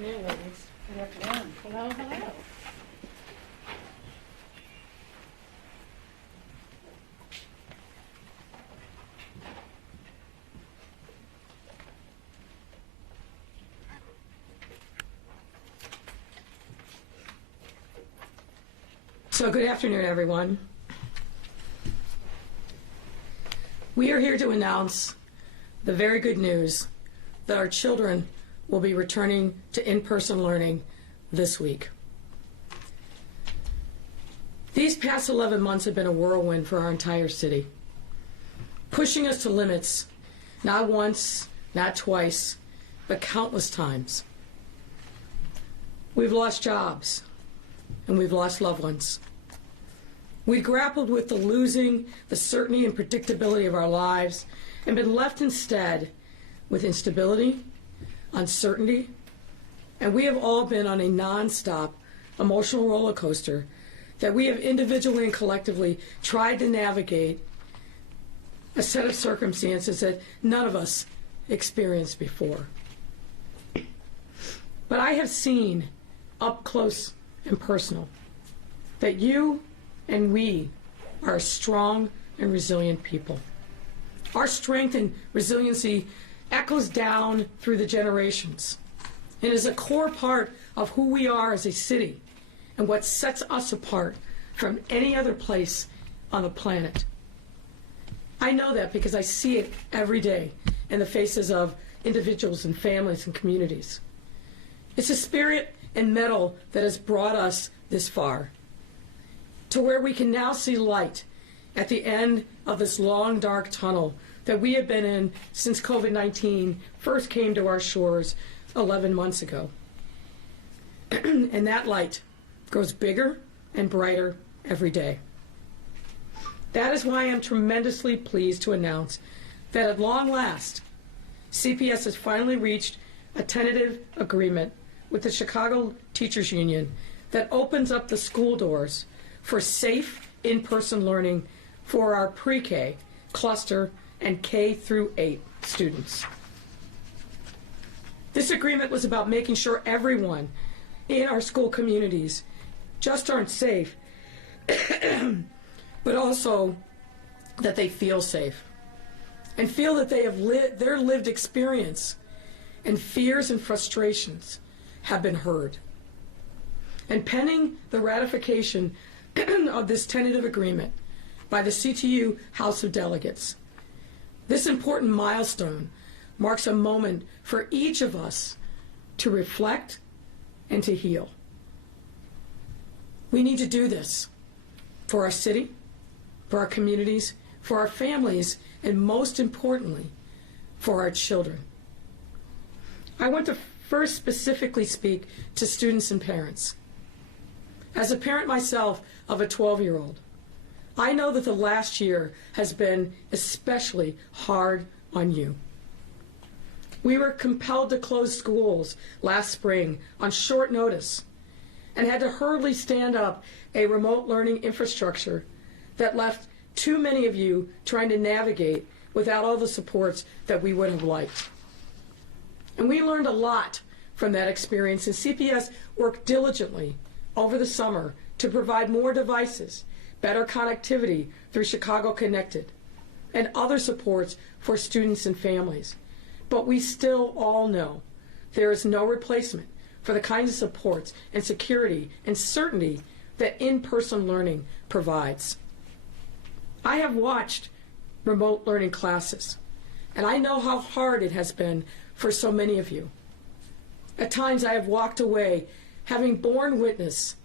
afternoon, ladies. Good afternoon. Hello, hello. So good afternoon, everyone. We are here to announce the very good news that our children will be returning to in-person learning this week. These past 11 months have been a whirlwind for our entire city, pushing us to limits, not once, not twice, but countless times. We've lost jobs, and we've lost loved ones. We grappled with the losing, the certainty and predictability of our lives, and been left instead with instability, uncertainty, and we have all been on a nonstop emotional roller coaster that we have individually and collectively tried to navigate a set of circumstances that none of us experienced before. But I have seen up close and personal that you and we are a strong and resilient people. Our strength and resiliency echoes down through the generations and is a core part of who we are as a city and what sets us apart from any other place on the planet. I know that because I see it every day in the faces of individuals and families and communities. It's a spirit and mettle that has brought us this far, to where we can now see light at the end of this long, dark tunnel that we have been in since COVID-19 first came to our shores 11 months ago. And that light grows bigger and brighter every day. That is why I'm tremendously pleased to announce that at long last, CPS has finally reached a tentative agreement with the Chicago Teachers Union that opens up the school doors for safe in-person learning for our pre-K, cluster, and K through 8 students. This agreement was about making sure everyone in our school communities just aren't safe, but also that they feel safe and feel that they have their lived experience and fears and frustrations have been heard. And pending the ratification of this tentative agreement by the CTU House of Delegates, this important milestone marks a moment for each of us to reflect and to heal. We need to do this for our city, for our communities, for our families, and most importantly, for our children. I want to first specifically speak to students and parents. As a parent myself of a 12-year-old, I know that the last year has been especially hard on you. We were compelled to close schools last spring on short notice and had to hurriedly stand up a remote learning infrastructure that left too many of you trying to navigate without all the supports that we would have liked. And we learned a lot from that experience, and CPS worked diligently over the summer to provide more devices, better connectivity through Chicago Connected, and other supports for students and families. But we still all know there is no replacement for the kinds of supports and security and certainty that in-person learning provides. I have watched remote learning classes, and I know how hard it has been for so many of you. At times I have walked away having borne witness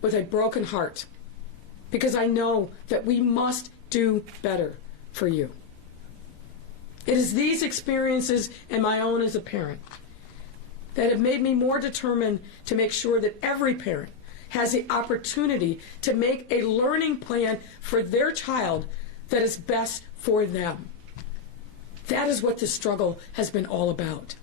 with a broken heart, because I know that we must do better for you. It is these experiences and my own as a parent that have made me more determined to make sure that every parent has the opportunity to make a learning plan for their child that is best for them. That is what this struggle has been all about.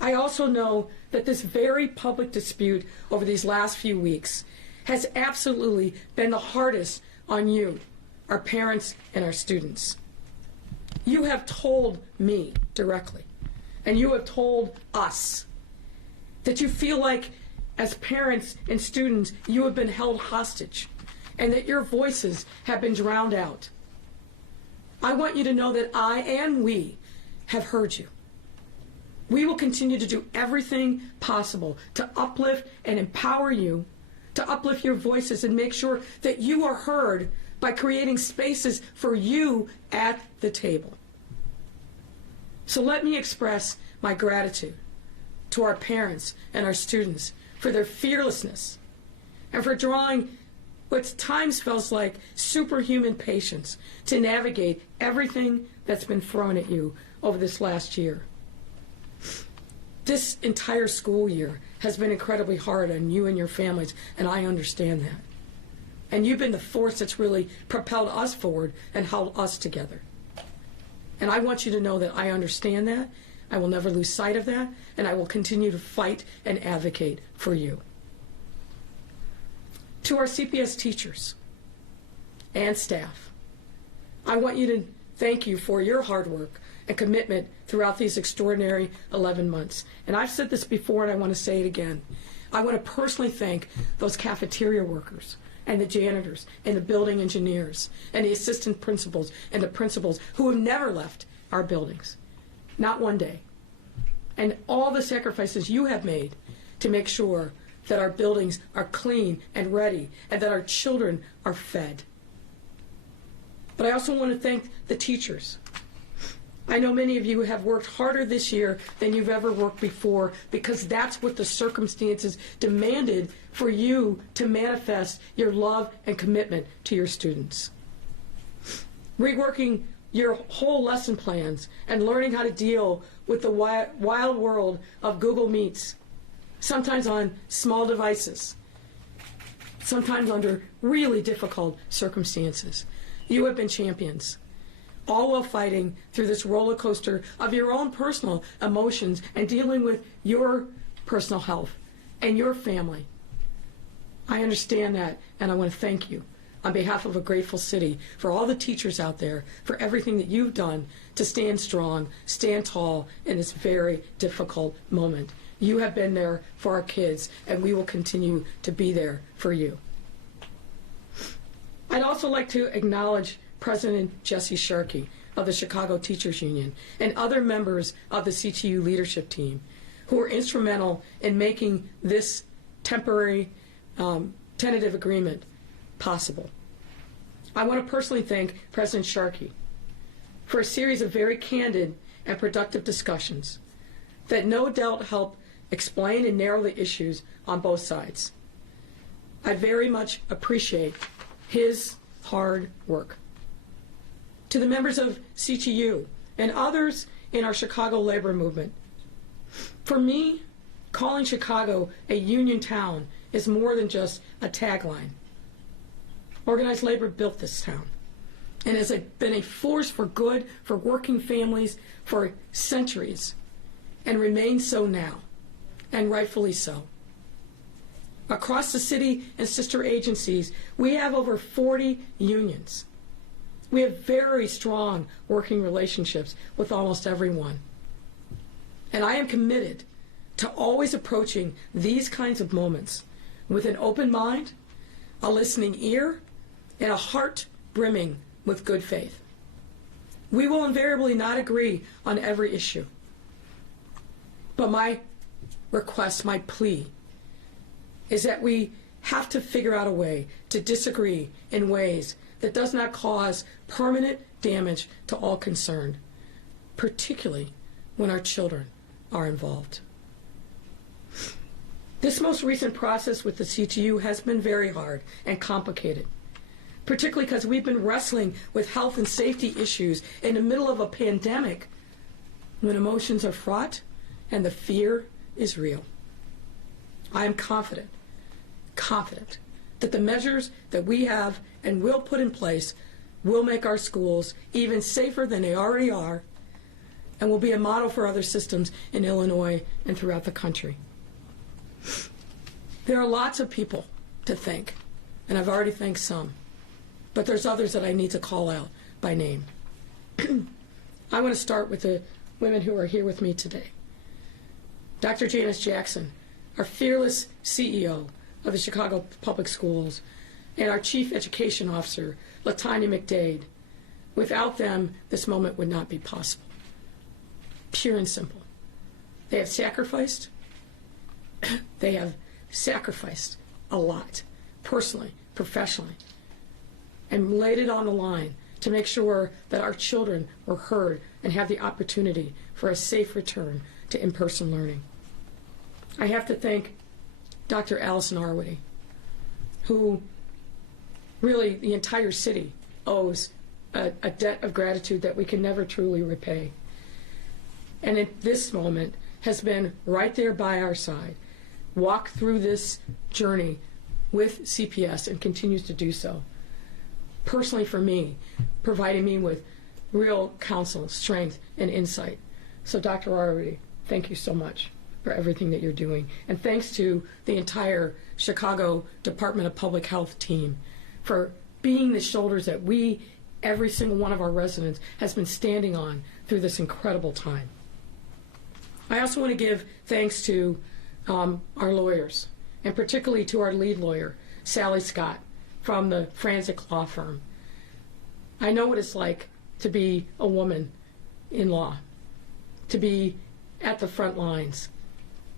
I also know that this very public dispute over these last few weeks has absolutely been the hardest on you, our parents and our students. You have told me directly, and you have told us that you feel like as parents and students you have been held hostage and that your voices have been drowned out. I want you to know that I and we have heard you. We will continue to do everything possible to uplift and empower you, to uplift your voices and make sure that you are heard by creating spaces for you at the table. So let me express my gratitude to our parents and our students for their fearlessness and for drawing what at times feels like superhuman patience to navigate everything that's been thrown at you over this last year. This entire school year has been incredibly hard on you and your families, and I understand that. And you've been the force that's really propelled us forward and held us together. And I want you to know that I understand that. I will never lose sight of that, and I will continue to fight and advocate for you. To our CPS teachers and staff, I want you to thank you for your hard work and commitment throughout these extraordinary 11 months. And I've said this before, and I want to say it again. I want to personally thank those cafeteria workers and the janitors and the building engineers and the assistant principals and the principals who have never left our buildings, not one day. And all the sacrifices you have made to make sure that our buildings are clean and ready and that our children are fed. But I also want to thank the teachers. I know many of you have worked harder this year than you've ever worked before because that's what the circumstances demanded for you to manifest your love and commitment to your students. Reworking your whole lesson plans and learning how to deal with the wild world of Google Meets, sometimes on small devices, sometimes under really difficult circumstances. You have been champions, all while fighting through this roller coaster of your own personal emotions and dealing with your personal health and your family. I understand that, and I want to thank you on behalf of a grateful city for all the teachers out there, for everything that you've done to stand strong, stand tall in this very difficult moment. You have been there for our kids, and we will continue to be there for you. I'd also like to acknowledge President Jesse Sharkey of the Chicago Teachers Union and other members of the CTU leadership team who were instrumental in making this temporary tentative agreement possible. I want to personally thank President Sharkey for a series of very candid and productive discussions that no doubt helped explain and narrow the issues on both sides. I very much appreciate his hard work. To the members of CTU and others in our Chicago labor movement, for me, calling Chicago a union town is more than just a tagline. Organized labor built this town and has been a force for good for working families for centuries and remains so now, and rightfully so. Across the city and sister agencies, we have over 40 unions. We have very strong working relationships with almost everyone. And I am committed to always approaching these kinds of moments with an open mind, a listening ear, and a heart brimming with good faith. We will invariably not agree on every issue. But my request, my plea, is that we have to figure out a way to disagree in ways that does not cause permanent damage to all concerned, particularly when our children are involved. This most recent process with the CTU has been very hard and complicated, particularly because we've been wrestling with health and safety issues in the middle of a pandemic when emotions are fraught and the fear is real. I am confident that the measures that we have and will put in place will make our schools even safer than they already are and will be a model for other systems in Illinois and throughout the country. There are lots of people to thank, and I've already thanked some, but there's others that I need to call out by name. I want to start with the women who are here with me today. Dr. Janice Jackson, our fearless CEO of the Chicago Public Schools, and our Chief Education Officer, LaTanya McDade. Without them, this moment would not be possible. Pure and simple. They have sacrificed. They have sacrificed a lot, personally, professionally, and laid it on the line to make sure that our children were heard and have the opportunity for a safe return to in-person learning. I have to thank Dr. Allison Arwady, who really the entire city owes a debt of gratitude that we can never truly repay. And at this moment has been right there by our side, walked through this journey with CPS and continues to do so. Personally for me, providing me with real counsel, strength, and insight. So Dr. Arwady, thank you so much for everything that you're doing. And thanks to the entire Chicago Department of Public Health team for being the shoulders that we, every single one of our residents, has been standing on through this incredible time. I also want to give thanks to our lawyers, and particularly to our lead lawyer, Sally Scott, from the Franzik Law Firm. I know what it's like to be a woman in law, to be at the front lines.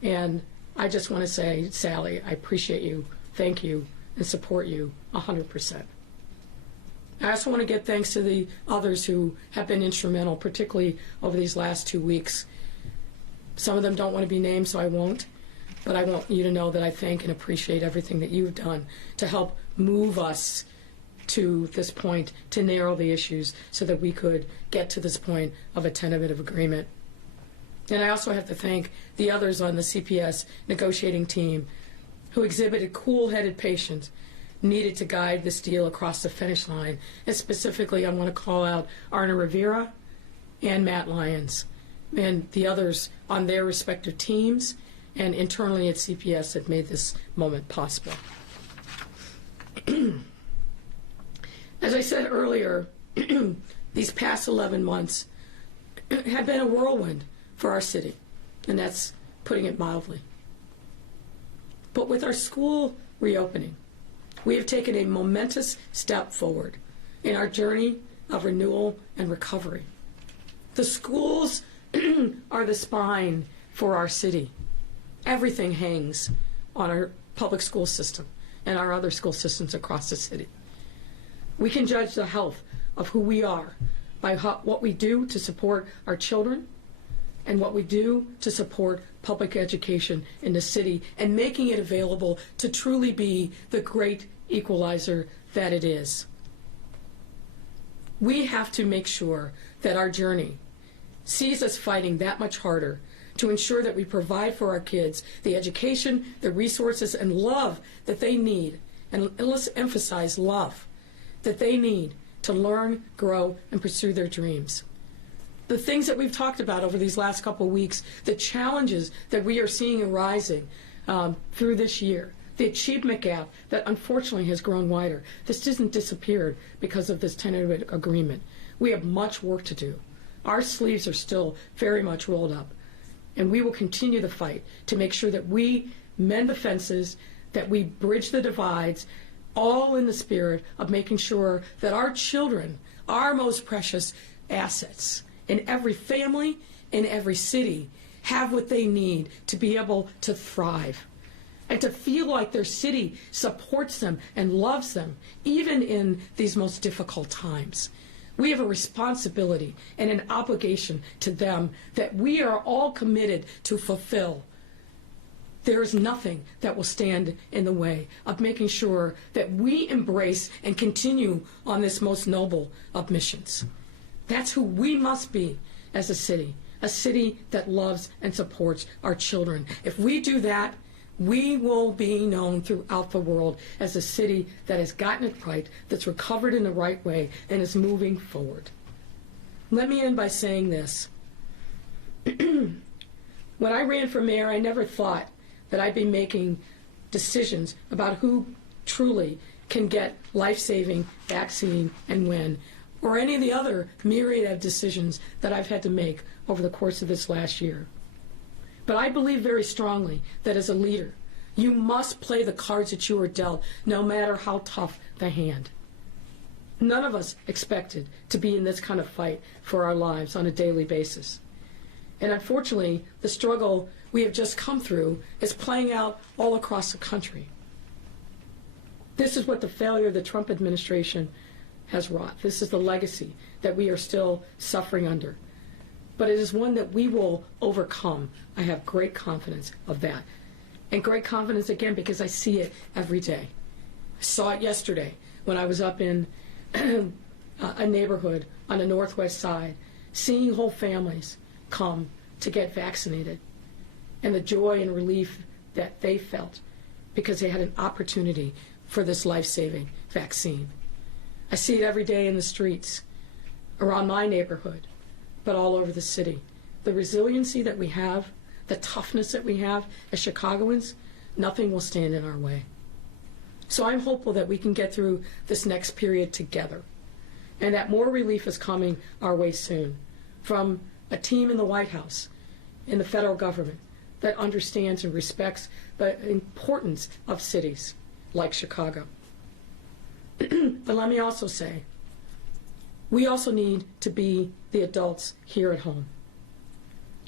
And I just want to say, Sally, I appreciate you, thank you, and support you 100%. I also want to give thanks to the others who have been instrumental, particularly over these last 2 weeks. Some of them don't want to be named, so I won't. But I want you to know that I thank and appreciate everything that you've done to help move us to this point, to narrow the issues so that we could get to this point of a tentative agreement. And I also have to thank the others on the CPS negotiating team who exhibited cool-headed patience needed to guide this deal across the finish line. And specifically, I want to call out Arna Rivera and Matt Lyons and the others on their respective teams and internally at CPS that made this moment possible. As I said earlier, these past 11 months have been a whirlwind for our city, and that's putting it mildly. But with our school reopening, we have taken a momentous step forward in our journey of renewal and recovery. The schools are the spine for our city. Everything hangs on our public school system and our other school systems across the city. We can judge the health of who we are by what we do to support our children and what we do to support public education in the city and making it available to truly be the great equalizer that it is. We have to make sure that our journey sees us fighting that much harder to ensure that we provide for our kids the education, the resources, and love that they need, and let's emphasize love, that they need to learn, grow, and pursue their dreams. The things that we've talked about over these last couple of weeks, the challenges that we are seeing arising through this year, the achievement gap that unfortunately has grown wider. This hasn't disappeared because of this tentative agreement. We have much work to do. Our sleeves are still very much rolled up, and we will continue the fight to make sure that we mend the fences, that we bridge the divides, all in the spirit of making sure that our children, our most precious assets, in every family, in every city, have what they need to be able to thrive and to feel like their city supports them and loves them, even in these most difficult times. We have a responsibility and an obligation to them that we are all committed to fulfill. There is nothing that will stand in the way of making sure that we embrace and continue on this most noble of missions. That's who we must be as a city that loves and supports our children. If we do that, we will be known throughout the world as a city that has gotten it right, that's recovered in the right way, and is moving forward. Let me end by saying this. When I ran for mayor, I never thought that I'd be making decisions about who truly can get life-saving vaccine and when, or any of the other myriad of decisions that I've had to make over the course of this last year. But I believe very strongly that as a leader, you must play the cards that you are dealt, no matter how tough the hand. None of us expected to be in this kind of fight for our lives on a daily basis. And unfortunately, the struggle we have just come through is playing out all across the country. This is what the failure of the Trump administration has wrought. This is the legacy that we are still suffering under. But it is one that we will overcome. I have great confidence of that. And great confidence, again, because I see it every day. I saw it yesterday when I was up in a neighborhood on the northwest side, seeing whole families come to get vaccinated, and the joy and relief that they felt because they had an opportunity for this life-saving vaccine. I see it every day in the streets around my neighborhood, but all over the city. The resiliency that we have, the toughness that we have as Chicagoans, nothing will stand in our way. So I'm hopeful that we can get through this next period together, and that more relief is coming our way soon from a team in the White House, in the federal government, that understands and respects the importance of cities like Chicago. But let me also say, we also need to be the adults here at home.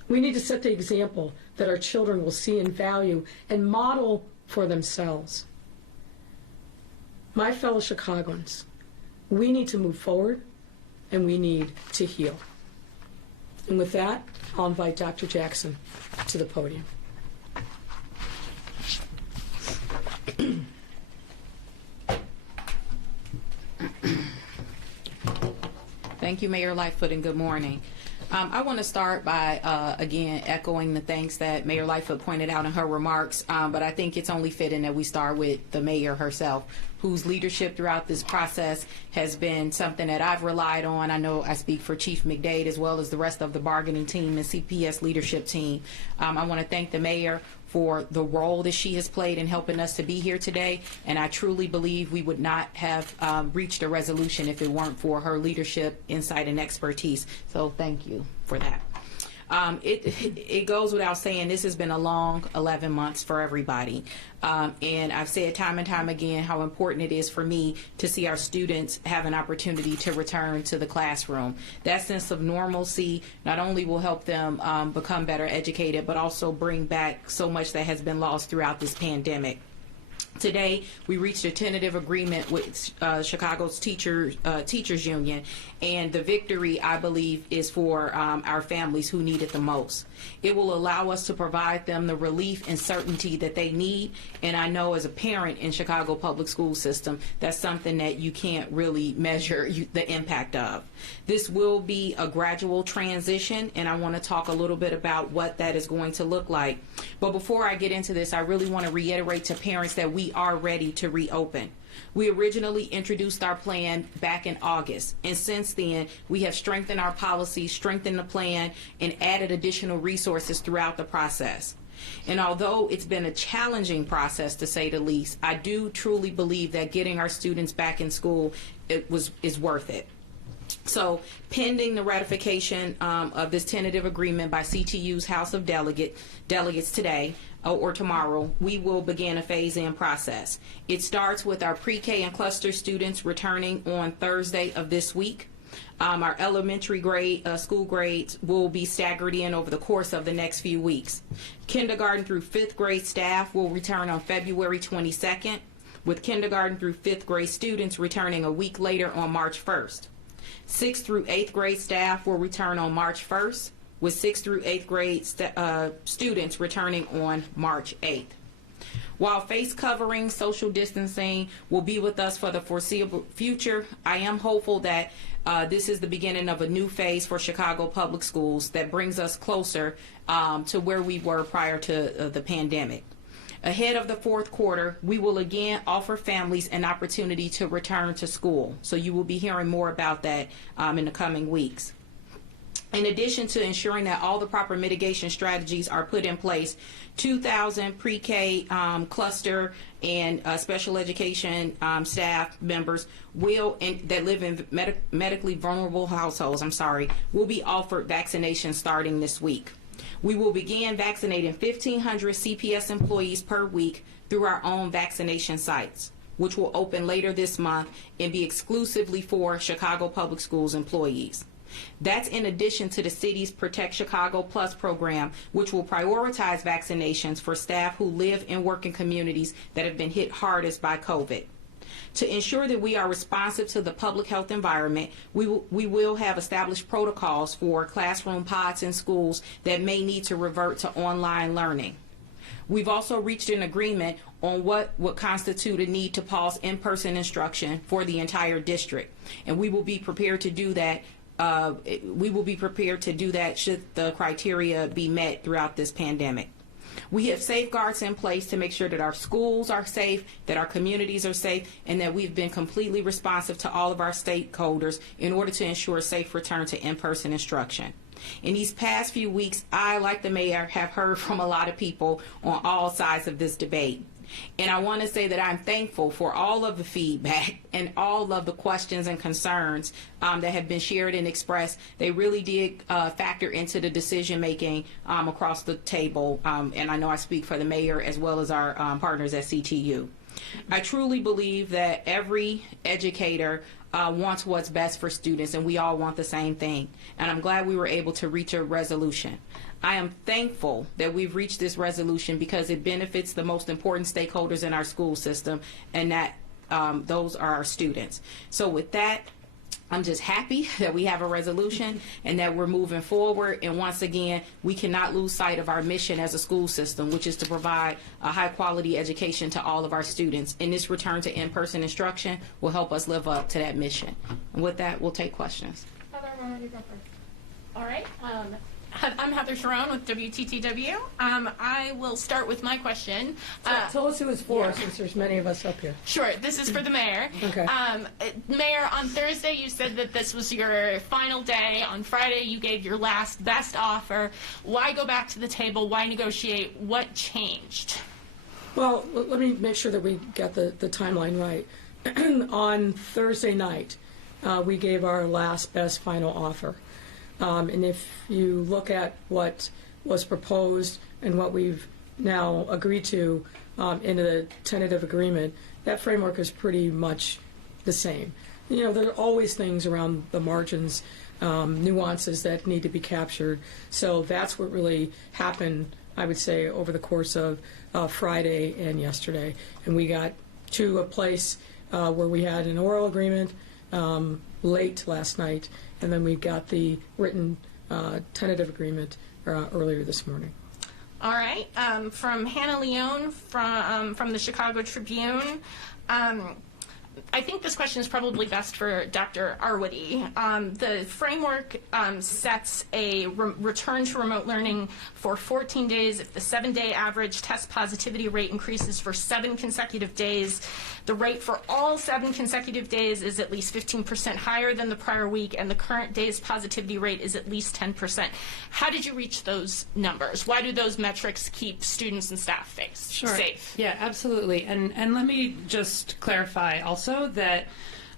We need to set the example that our children will see and value and model for themselves. My fellow Chicagoans, we need to move forward, and we need to heal. And with that, I'll invite Dr. Jackson to the podium. Thank you, Mayor Lightfoot, and good morning. I want to start by, again, echoing the thanks that Mayor Lightfoot pointed out in her remarks, but I think it's only fitting that we start with the mayor herself, whose leadership throughout this process has been something that I've relied on. I know I speak for Chief McDade as well as the rest of the bargaining team and CPS leadership team. I want to thank the mayor for the role that she has played in helping us to be here today, and I truly believe we would not have reached a resolution if it weren't for her leadership, insight, and expertise. So thank you for that. It goes without saying, this has been a long 11 months for everybody. And I've said time and time again how important it is for me to see our students have an opportunity to return to the classroom. That sense of normalcy not only will help them become better educated, but also bring back so much that has been lost throughout this pandemic. Today, we reached a tentative agreement with Chicago's teachers union, and the victory, I believe, is for our families who need it the most. It will allow us to provide them the relief and certainty that they need, and I know as a parent in Chicago public school system, that's something that you can't really measure the impact of. This will be a gradual transition, and I want to talk a little bit about what that is going to look like. But before I get into this, I really want to reiterate to parents that we are ready to reopen. We originally introduced our plan back in August, and since then we have strengthened our policies, strengthened the plan, and added additional resources throughout the process. And although it's been a challenging process, to say the least, I do truly believe that getting our students back in school is worth it. So, pending the ratification of this tentative agreement by CTU's House of Delegates today or tomorrow, we will begin a phase-in process. It starts with our pre-K and cluster students returning on Thursday of this week. Our elementary school grades will be staggered in over the course of the next few weeks. Kindergarten through 5th grade staff will return on February 22nd, with kindergarten through 5th grade students returning a week later on March 1st. 6th through 8th grade staff will return on March 1st, with 6th through 8th grade students returning on March 8th. While face covering, social distancing will be with us for the foreseeable future, I am hopeful that this is the beginning of a new phase for Chicago Public Schools that brings us closer to where we were prior to the pandemic. Ahead of the fourth quarter, we will again offer families an opportunity to return to school. So you will be hearing more about that in the coming weeks. In addition to ensuring that all the proper mitigation strategies are put in place, 2,000 pre-K cluster and special education staff members that live in medically vulnerable households, will be offered vaccination starting this week. We will begin vaccinating 1,500 CPS employees per week through our own vaccination sites, which will open later this month and be exclusively for Chicago Public Schools employees. That's in addition to the city's Protect Chicago Plus program, which will prioritize vaccinations for staff who live and work in communities that have been hit hardest by COVID. To ensure that we are responsive to the public health environment, we will have established protocols for classroom pods in schools that may need to revert to online learning. We've also reached an agreement on what would constitute a need to pause in-person instruction for the entire district, and we will be prepared to do that. Should the criteria be met throughout this pandemic. We have safeguards in place to make sure that our schools are safe, that our communities are safe, and that we've been completely responsive to all of our stakeholders in order to ensure a safe return to in-person instruction. In these past few weeks, I, like the mayor, have heard from a lot of people on all sides of this debate. And I want to say that I'm thankful for all of the feedback and all of the questions and concerns that have been shared and expressed. They really did factor into the decision making across the table. And I know I speak for the mayor as well as our partners at CTU. I truly believe that every educator wants what's best for students, and we all want the same thing. And I'm glad we were able to reach a resolution. I am thankful that we've reached this resolution because it benefits the most important stakeholders in our school system, and that those are our students. So with that, I'm just happy that we have a resolution and that we're moving forward. And once again, we cannot lose sight of our mission as a school system, which is to provide a high-quality education to all of our students. And this return to in-person instruction will help us live up to that mission. And with that, we'll take questions. Heather, why don't you go first? All right. I'm Heather Sharon with WTTW. I will start with my question. Tell us who it's for, since there's many of us up here. Sure. This is for the mayor. Okay. Mayor, on Thursday you said that this was your final day. On Friday you gave your last best offer. Why go back to the table? Why negotiate? What changed? Well, let me make sure that we got the timeline right. On Thursday night, we gave our last best final offer. And if you look at what was proposed and what we've now agreed to into the tentative agreement, that framework is pretty much the same. You know, there are always things around the margins, nuances that need to be captured. So that's what really happened, I would say, over the course of Friday and yesterday. And we got to a place where we had an oral agreement late last night, and then we got the written tentative agreement earlier this morning. All right. From Hannah Leone from the Chicago Tribune. I think this question is probably best for Dr. Arwady. The framework sets a return to remote learning for 14 days if the 7-day average test positivity rate increases for 7 consecutive days. The rate for all 7 consecutive days is at least 15% higher than the prior week, and the current day's positivity rate is at least 10%. How did you reach those numbers? Why do those metrics keep students and staff safe? Yeah, absolutely. And let me just clarify also that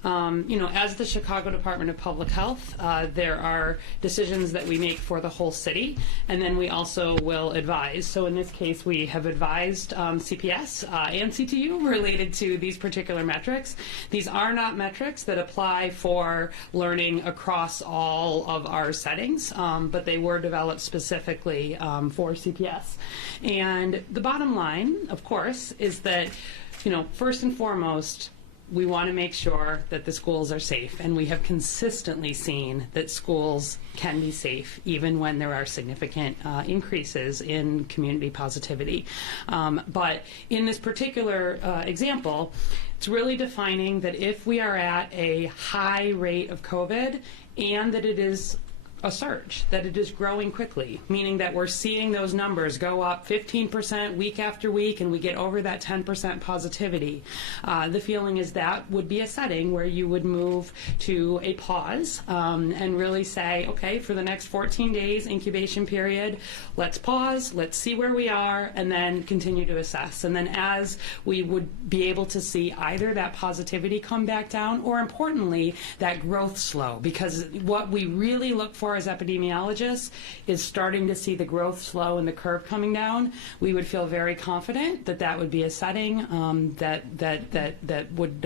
as the Chicago Department of Public Health, there are decisions that we make for the whole city, and then we also will advise. So in this case, we have advised CPS and CTU related to these particular metrics. These are not metrics that apply for learning across all of our settings, but they were developed specifically for CPS. And the bottom line, of course, is that, first and foremost, we want to make sure that the schools are safe, and we have consistently seen that schools can be safe even when there are significant increases in community positivity. But in this particular example, it's really defining that if we are at a high rate of COVID and that it is a surge, that it is growing quickly, meaning that we're seeing those numbers go up 15% week after week, and we get over that 10% positivity. The feeling is that would be a setting where you would move to a pause and really say, okay, for the next 14 days incubation period, let's pause, let's see where we are, and then continue to assess. And then as we would be able to see either that positivity come back down, or importantly, that growth slow, because what we really look for for as epidemiologists is starting to see the growth slow and the curve coming down, we would feel very confident that that would be a setting that would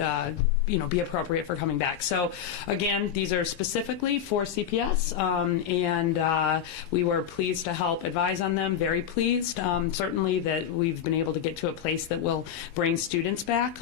be appropriate for coming back. So again, these are specifically for CPS, and we were pleased to help advise on them, very pleased, certainly that we've been able to get to a place that will bring students back,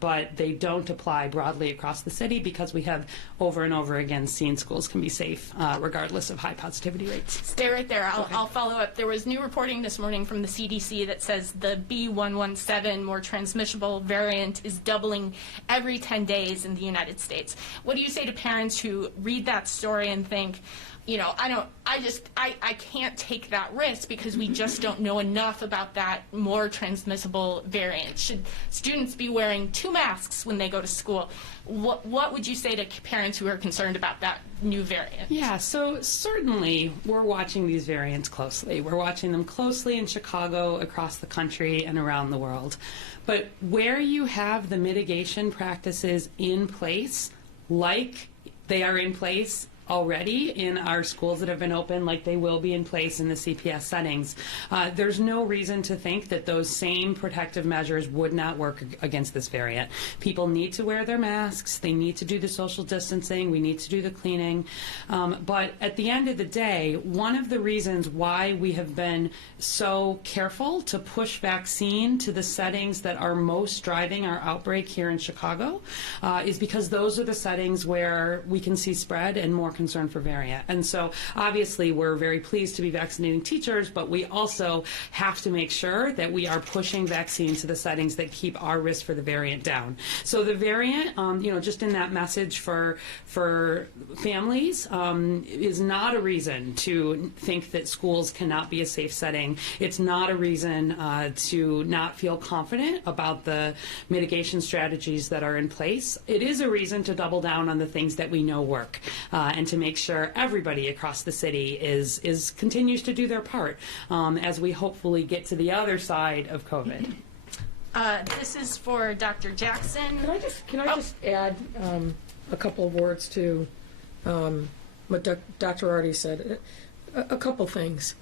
but they don't apply broadly across the city because we have over and over again seen schools can be safe regardless of high positivity rates. Stay right there. I'll follow up. There was new reporting this morning from the CDC that says the B117, more transmissible variant, is doubling every 10 days in the United States. What do you say to parents who read that story and think, I can't take that risk because we just don't know enough about that more transmissible variant? Should students be wearing 2 masks when they go to school? What would you say to parents who are concerned about that new variant? Yeah, so certainly we're watching these variants closely. We're watching them closely in Chicago, across the country, and around the world. But where you have the mitigation practices in place, like they are in place already in our schools that have been open, like they will be in place in the CPS settings, there's no reason to think that those same protective measures would not work against this variant. People need to wear their masks. They need to do the social distancing. We need to do the cleaning. But at the end of the day, one of the reasons why we have been so careful to push vaccine to the settings that are most driving our outbreak here in Chicago is because those are the settings where we can see spread and more concern for variant. And so obviously we're very pleased to be vaccinating teachers, but we also have to make sure that we are pushing vaccine to the settings that keep our risk for the variant down. So the variant, just in that message for families, is not a reason to think that schools cannot be a safe setting. It's not a reason to not feel confident about the mitigation strategies that are in place. It is a reason to double down on the things that we know work, and to make sure everybody across the city continues to do their part as we hopefully get to the other side of COVID. This is for Dr. Jackson. Can I just add a couple of words to what Dr. already said? A couple things.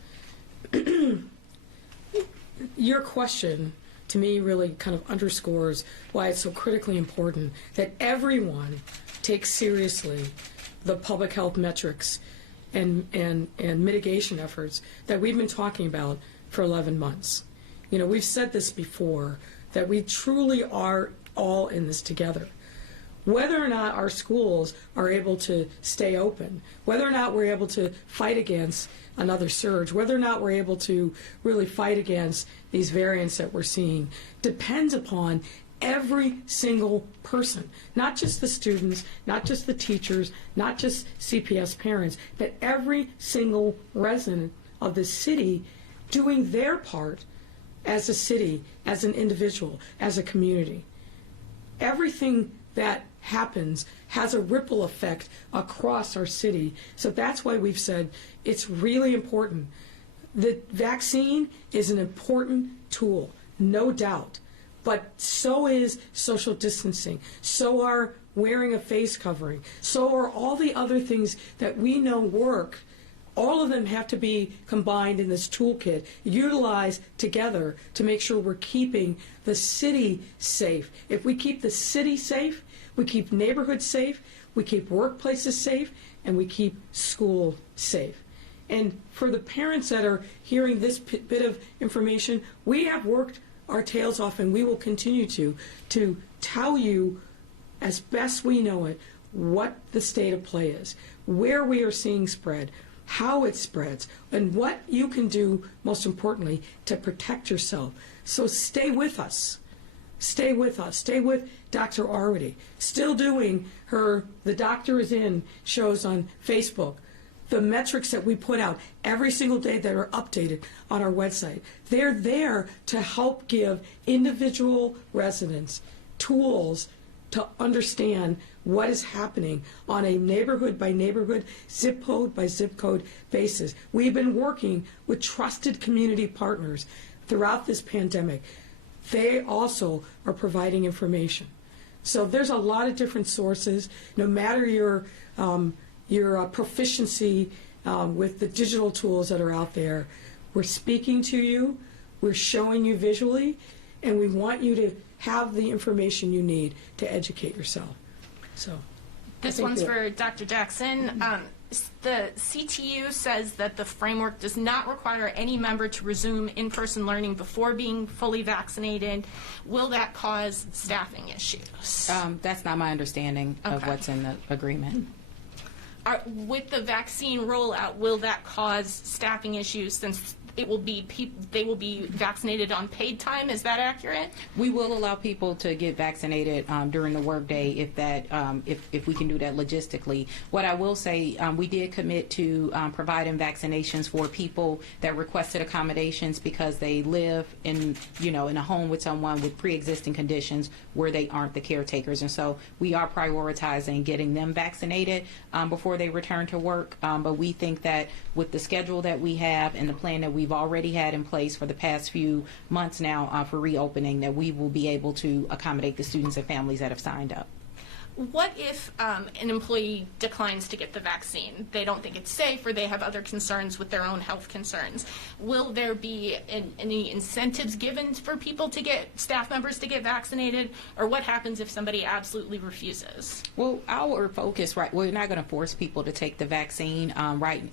Your question to me really kind of underscores why it's so critically important that everyone takes seriously the public health metrics and mitigation efforts that we've been talking about for 11 months. We've said this before, that we truly are all in this together. Whether or not our schools are able to stay open, whether or not we're able to fight against another surge, whether or not we're able to really fight against these variants that we're seeing, depends upon every single person, not just the students, not just the teachers, not just CPS parents, but every single resident of the city doing their part as a city, as an individual, as a community. Everything that happens has a ripple effect across our city. So that's why we've said it's really important. The vaccine is an important tool, no doubt. But so is social distancing. So are wearing a face covering. So are all the other things that we know work. All of them have to be combined in this toolkit, utilized together to make sure we're keeping the city safe. If we keep the city safe, we keep neighborhoods safe, we keep workplaces safe, and we keep school safe. And for the parents that are hearing this bit of information, we have worked our tails off, and we will continue to tell you as best we know it what the state of play is, where we are seeing spread, how it spreads, and what you can do, most importantly, to protect yourself. So stay with us. Stay with us. Stay with Dr. Arwady. Still doing her The Doctor Is In shows on Facebook. The metrics that we put out every single day that are updated on our website, they're there to help give individual residents tools to understand what is happening on a neighborhood by neighborhood, zip code by zip code basis. We've been working with trusted community partners throughout this pandemic. They also are providing information. So there's a lot of different sources. No matter your proficiency with the digital tools that are out there. We're speaking to you, we're showing you visually, and we want you to have the information you need to educate yourself. So This one's for Dr. Jackson. The CTU says that the framework does not require any member to resume in-person learning before being fully vaccinated. Will that cause staffing issues? That's not my understanding of Okay. what's in the agreement. With the vaccine rollout, will that cause staffing issues since it will be they will be vaccinated on paid time? Is that accurate? We will allow people to get vaccinated during the workday if we can do that logistically. What I will say, we did commit to providing vaccinations for people that requested accommodations because they live in a home with someone with pre-existing conditions where they aren't the caretakers, and so we are prioritizing getting them vaccinated before they return to work. But we think that with the schedule that we have and the plan that we've already had in place for the past few months now for reopening, that we will be able to accommodate the students and families that have signed up. What if an employee declines to get the vaccine? They don't think it's safe, or they have other concerns with their own health concerns. Will there be any incentives given for people to staff members to get vaccinated, or what happens if somebody absolutely refuses? Well, our focus, we're not going to force people to take the vaccine,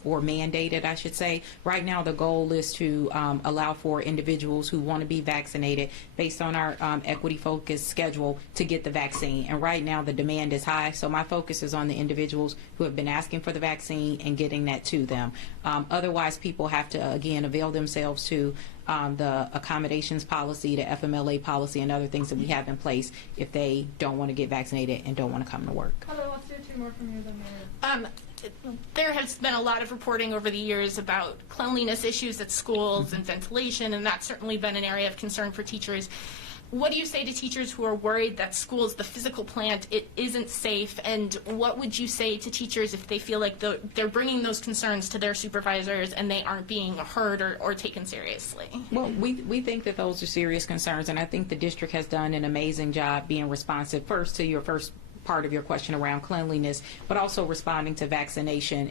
or mandate it, I should say. Right now, the goal is to allow for individuals who want to be vaccinated based on our equity-focused schedule to get the vaccine. And right now, the demand is high, so my focus is on the individuals who have been asking for the vaccine and getting that to them. Otherwise, people have to, again, avail themselves to the accommodations policy, the FMLA policy, and other things that we have in place if they don't want to get vaccinated and don't want to come to work. Let's do two more from you then, Mayor. There has been a lot of reporting over the years about cleanliness issues at schools and ventilation, and that's certainly been an area of concern for teachers. What do you say to teachers who are worried that schools, the physical plant, it isn't safe? And what would you say to teachers if they feel like they're bringing those concerns to their supervisors and they aren't being heard or taken seriously? Well, we think that those are serious concerns, and I think the district has done an amazing job being responsive first to your first part of your question around cleanliness, but also responding to ventilation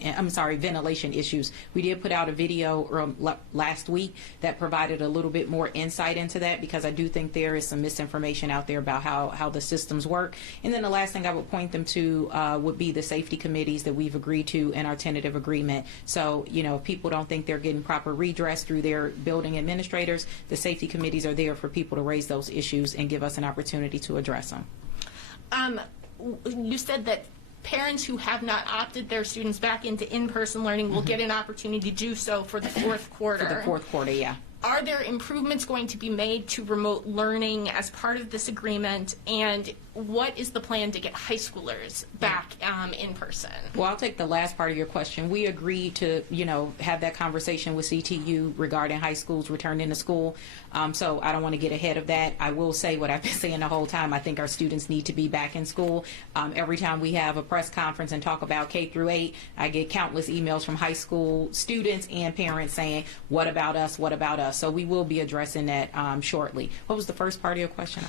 issues. We did put out a video last week that provided a little bit more insight into that, because I do think there is some misinformation out there about how the systems work. And then the last thing I would point them to would be the safety committees that we've agreed to in our tentative agreement. So, if people don't think they're getting proper redress through their building administrators, the safety committees are there for people to raise those issues and give us an opportunity to address them. You said that parents who have not opted their students back into in-person learning will get an opportunity to do so for the fourth quarter. For the fourth quarter, yeah. Are there improvements going to be made to remote learning as part of this agreement? And what is the plan to get high schoolers back in person? Well, I'll take the last part of your question. We agreed to, have that conversation with CTU regarding high schools returning to school. So I don't want to get ahead of that. I will say what I've been saying the whole time. I think our students need to be back in school. Every time we have a press conference and talk about K through 8, I get countless emails from high school students and parents saying, what about us? What about us? So we will be addressing that shortly. What was the first part of your question?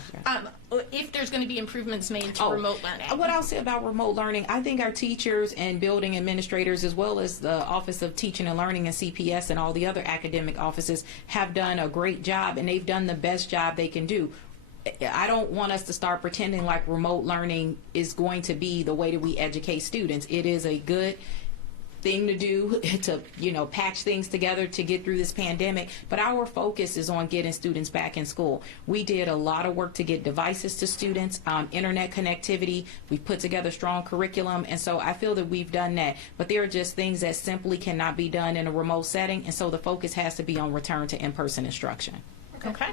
If there's going to be improvements made to remote learning. What I'll say about remote learning, I think our teachers and building administrators, as well as the Office of Teaching and Learning and CPS and all the other academic offices, have done a great job, and they've done the best job they can do. I don't want us to start pretending like remote learning is going to be the way that we educate students. It is a good thing to do to patch things together to get through this pandemic, but our focus is on getting students back in school. We did a lot of work to get devices to students, internet connectivity. We've put together strong curriculum, and so I feel that we've done that, but there are just things that simply cannot be done in a remote setting, and so the focus has to be on return to in-person instruction. Okay.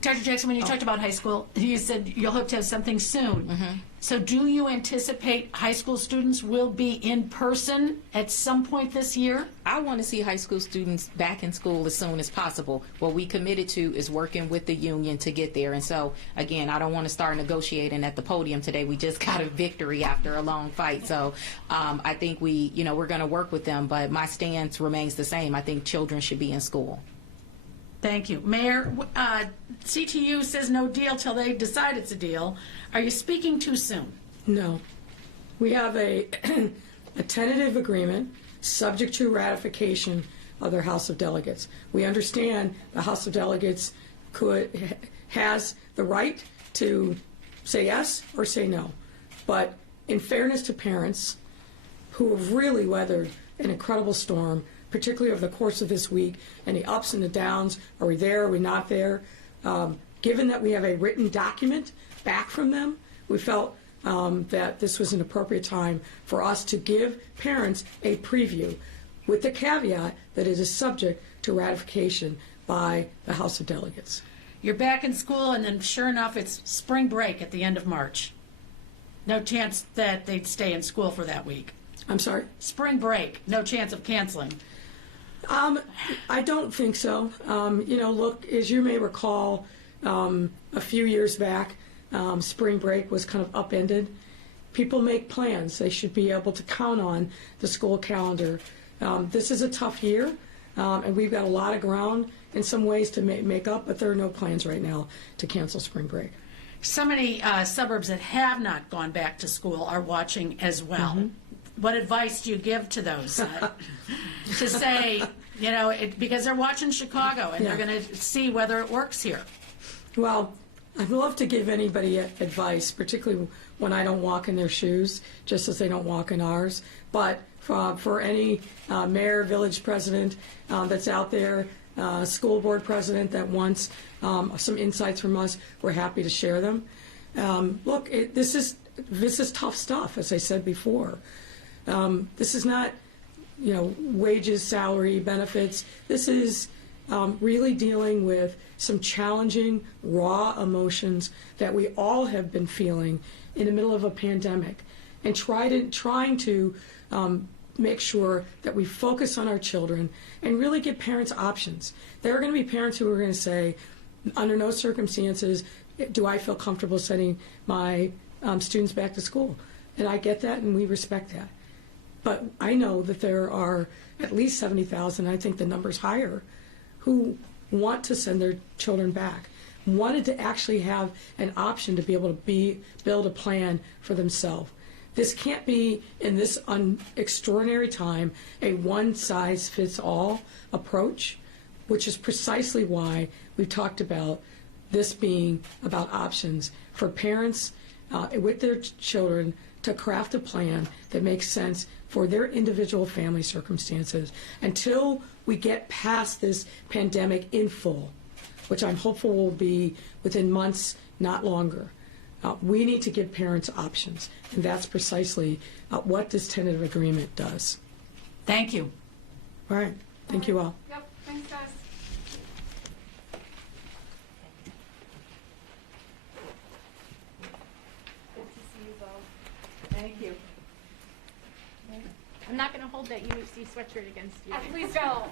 Dr. Jackson, when you talked about high school, you said you'll hope to have something soon. Mm-hmm. So do you anticipate high school students will be in person at some point this year? I want to see high school students back in school as soon as possible. What we committed to is working with the union to get there. And so, again, I don't want to start negotiating at the podium today. We just got a victory after a long fight. So I think we're going to work with them, but my stance remains the same. I think children should be in school. Thank you. Mayor, CTU says no deal till they decide it's a deal. Are you speaking too soon? No. We have a tentative agreement subject to ratification of their House of Delegates. We understand the House of Delegates has the right to say yes or say no. But in fairness to parents who have really weathered an incredible storm, particularly over the course of this week, and the ups and the downs, are we there, are we not there? Given that we have a written document back from them, we felt that this was an appropriate time for us to give parents a preview, with the caveat that it is subject to ratification by the House of Delegates. You're back in school, and then sure enough, it's spring break at the end of March. No chance that they'd stay in school for that week. I'm sorry? Spring break, no chance of canceling. I don't think so. Look, as you may recall, a few years back, spring break was kind of upended. People make plans. They should be able to count on the school calendar. This is a tough year, and we've got a lot of ground in some ways to make up, but there are no plans right now to cancel spring break. So many suburbs that have not gone back to school are watching as well. Mm-hmm. What advice do you give to those to say, because they're watching Chicago and they're going to see whether it works here? Well, I'd love to give anybody advice, particularly when I don't walk in their shoes, just as they don't walk in ours. But for any mayor, village president that's out there, school board president that wants some insights from us, we're happy to share them. Look, this is tough stuff, as I said before. This is not, wages, salary, benefits. This is really dealing with some challenging, raw emotions that we all have been feeling in the middle of a pandemic, and trying to make sure that we focus on our children and really give parents options. There are going to be parents who are going to say, under no circumstances do I feel comfortable sending my students back to school. And I get that, and we respect that. But I know that there are at least 70,000, I think the number's higher, who want to send their children back, wanted to actually have an option to be able to build a plan for themselves. This can't be, in this extraordinary time, a one-size-fits-all approach, which is precisely why we talked about this being about options for parents with their children to craft a plan that makes sense for their individual family circumstances until we get past this pandemic in full, which I'm hopeful will be within months, not longer. We need to give parents options, and that's precisely what this tentative agreement does. Thank you. All right. Thank you all. Yep, thanks, guys. Good to see you both. Thank you. I'm not going to hold that UHC sweatshirt against you. Please don't.